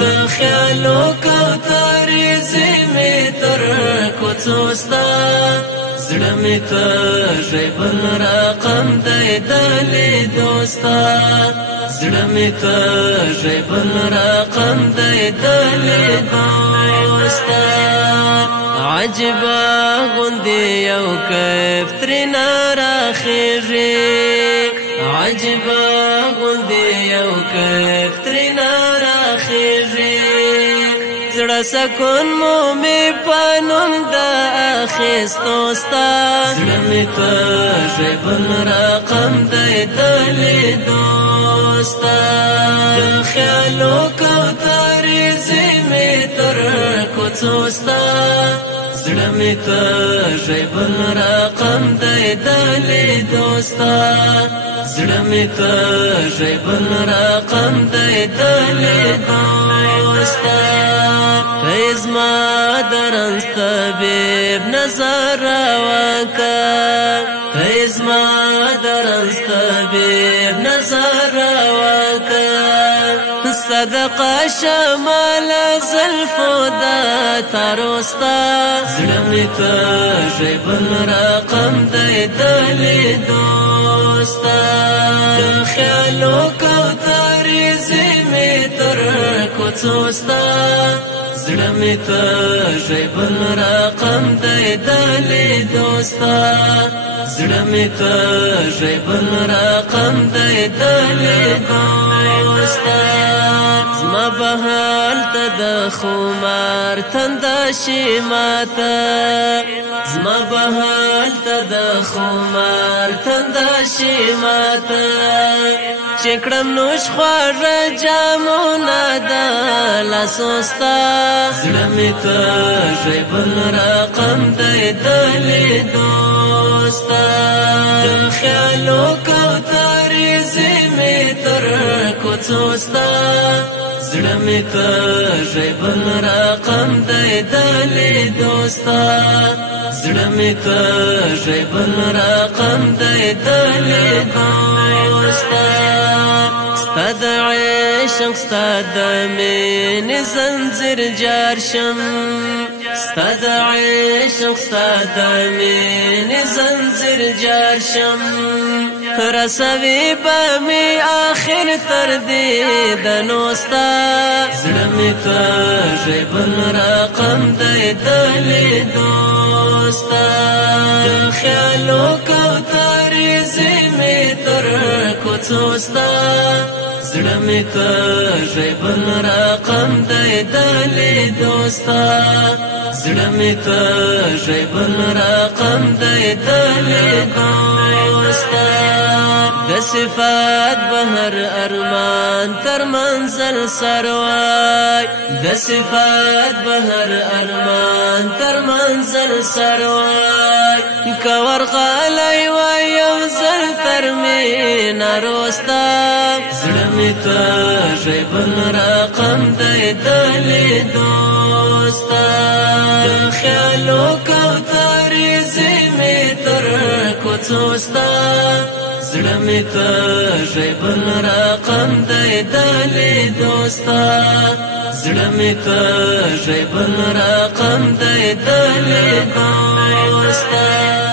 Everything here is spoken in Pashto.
د خیالو کوترې زمې تر کوڅو ستا زړه مې تږی بل رقم دی د لیدو ستا زړه مې تږی بل رقم دی د لیدو ستا عجبه غوندې یو کیف ترېنه راخېږي عجبه غوندې یو کیف ترېنه راخېږي زړه سکون مو مې په نوم د اخیستو ستا زړه مې تږی بل رقم دی د لیدو ستا د خیالو کوترې زمې تر کوڅو ستا زړه مې تږی بل رقم دی د لیدو ستا زړه مې تږی بل رقم دی د لیدو ستا ته زما د رنځ طبیب نظر راوکړه ته زما د رنځ طبیب نظر راوکړه صدقه شمال زلفو د تارو ستا زړه مې تږی بل رقم دی د لیدو ستا د خیالو کوترې زمې تر کوڅو ستا زړه مې تږی بل رقم دی د لیدو ستا زړه مې تږی بل رقم دی د لیدو ستا زما به هلته د خمار تنده شي ماته زما به هلته د خمار تنده شي ماته چې کړم نوش خواږه جامونه د لاسو ستا زړه مې تږی بل رقم دی د لیدو ستا د خیالو کوترې زمې تر کوڅو ستا زړه مې تږی بل رقم دی د لیدو ستا زړه مې تږی بل رقم دی د لیدو ستا ستا د عشق ستا د مینې زنځیر جار شم ستا د عشق ستا د مینې زنځیر جار شم رسوي به مې آخر تر دیدنو ستا زړه مې تږی بل رقم دی د لیدو ستا د خیالو کوترې زمې تر کوڅو ستا زړه مې تږی بل رقم دی د لیدو ستا زړه مې تږی بل رقم دی د لیدو ستا د صفات بهر ارمان تر منزل سروای د صفات بهر ارمان تر منزل سروای کور غلی و یو زل تر مینا روستا زړه مې تږی بل رقم دی د لیدو ستا د خیالو کوترې زمې تر کوڅو ستا زړه مې تږی بل رقم دی د لیدو ستا زړه مې تږی بل رقم دی د لیدو ستا